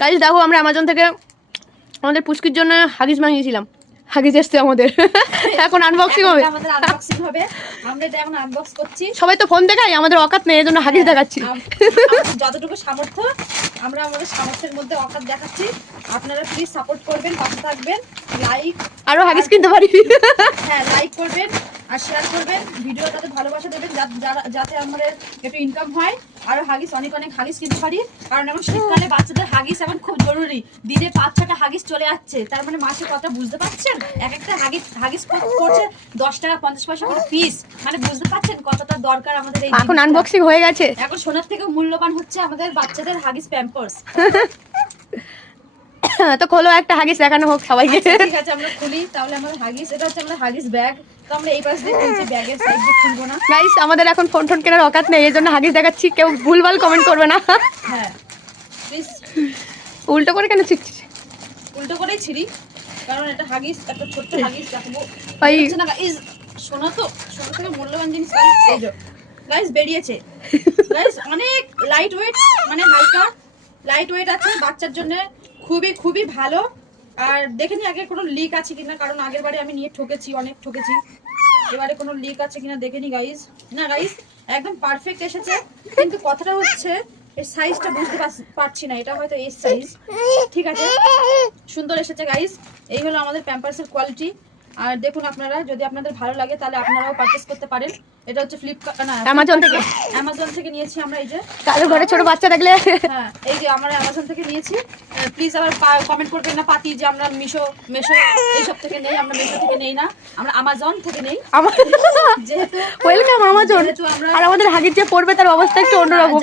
Guys দেখো আমরা Amazon থেকে আমাদের পুচকির জন্য হাগিস মাঙিয়েছিলাম। হাগিস এসছে আমাদের, এখন আনবক্সিং হবে। আমাদের আনবক্সিং হবে, আমরা এটা এখন আনবক্স করছি। সবাই তো ফোন দেখাই, আমাদের অকাত নেই, এজন্য হাগিস দেখাচ্ছি। যতটুকু সামর্থ্য, আমরা আমাদের সামর্থ্যের মধ্যে অকাত দেখাচ্ছি। আপনারা প্লিজ সাপোর্ট করবেন, পাশে থাকবেন, লাইক আরো হাগিস কিনতে পারি। হ্যাঁ লাইক করবেন আর শেয়ার করবেন, ভিডিওটাতে ভালোবাসা দেবেন যাতে আমাদের একটু ইনকাম হয়, আরো হাগিস অনেক অনেক হাগিস কিনতে পারি। কারণ এখন শীতকালে বাচ্চাদের হাগিস এখন খুব জরুরি। দিনে 5-6টা হাগিস চলে যাচ্ছে, তার মানে মাসে কত বুঝতে পারছেন? এক একটা হাগিস করছে 10 টাকা 50 পয়সা করে পিস, মানে বুঝতে পারছেন কতটা দরকার আমাদের এই। এখন আনবক্সিং হয়ে গেছে। এখন সোনার থেকে মূল্যবান হচ্ছে আমাদের বাচ্চাদের হাগিস প্যাম্পার্স। তো খোলো একটা হাগিস দেখানো হোক সবাইকে। ঠিক আছে আমরা খুলি তাহলে। আমাদের হাগিস, এটা হচ্ছে আমাদের হাগিস ব্যাগ। তো আমরা এই পাশ দিয়ে খুলছি, ব্যাগের সাইড দিয়ে খুলবো না। গাইস আমাদের এখন ফোন টোন কেনার অকাত নেই, এজন্য হাগিস দেখাচ্ছি, কেউ ভুলভাল কমেন্ট করবে না। হ্যাঁ প্লিজ। উল্টো করে কেন ছিটছিস? উল্টো করেই ছিড়ি, কারণ এটা হাগিস, একটা ছোট্ট হাগিস দেখাবো। ভাই না গাইস, শোনো তো, শোনো থেকে মূল্যবান জিনিস এই যে গাইস বেরিয়েছে। গাইস অনেক লাইট ওয়েট, মানে হালকা লাইট ওয়েট আছে, বাচ্চার জন্য খুবই খুবই ভালো। আর দেখে নি আগে কোনো লিক আছে কিনা, কারণ আগের বারে আমি নিয়ে ঠকেছি, অনেক ঠকেছি। এবারে কোনো লিক আছে কিনা দেখে নি গাইস। না গাইস একদম পারফেক্ট এসেছে, কিন্তু কথাটা হচ্ছে এর সাইজটা বুঝতে পারছি না, এটা হয়তো এস সাইজ। ঠিক আছে, সুন্দর এসেছে গাইস। এই হলো আমাদের প্যাম্পার্সের কোয়ালিটি। আর দেখুন আপনারা, যদি আপনাদের ভালো লাগে তাহলে আপনারাও পারচেজ করতে পারেন। এটা হচ্ছে ফ্লিপকার্ট না অ্যামাজন থেকে নিয়েছি আমরা। এই যে কারো ঘরে ছোট বাচ্চা দেখলে, হ্যাঁ এই যে আমরা অ্যামাজন থেকে নিয়েছি। প্লিজ আবার কমেন্ট করবেন না পাতি যে আমরা মেশো এইসব থেকে নেই, আমরা মেশো থেকে নেই না, আমরা অ্যামাজন থেকে নেই। যেহেতু ওয়েলকাম অ্যামাজন। আর আমাদের হাগিস যে পড়বে তার অবস্থা একটু অন্যরকম।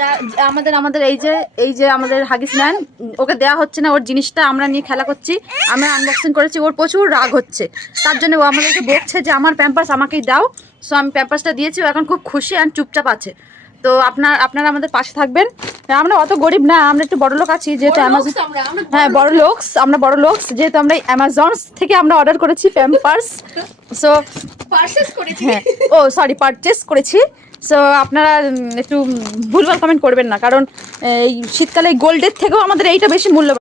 আমাদের এই যে আমাদের হাগিস ম্যান, ওকে দেওয়া হচ্ছে না ওর জিনিসটা, আমরা নিয়ে খেলা করছি, আমরা আনবক্সিং করেছি। ওর প্রচুর রাগ হচ্ছে, তার জন্য ও আমাদেরকে বকছে যে আমার প্যাম্পার্স আমাকেই দাও। সো আমি প্যাম্পার্সটা দিয়েছি, ও এখন খুব খুশি আর চুপচাপ আছে। তো আপনারা আমাদের পাশে থাকবেন। আমরা অত গরিব না, আমরা একটু বড় লোক আছি, যেহেতু অ্যামাজন। হ্যাঁ আমরা বড় লোকস, যেহেতু আমরা অ্যামাজন থেকে আমরা অর্ডার করেছি প্যাম্পার্স। সো পারচেজ করেছি। হ্যাঁ পারচেস করেছি। সো আপনারা একটু ভুলভাল কমেন্ট করবেন না, কারণ এই শীতকালে গোল্ডের থেকেও আমাদের এইটা বেশি মূল্যবান।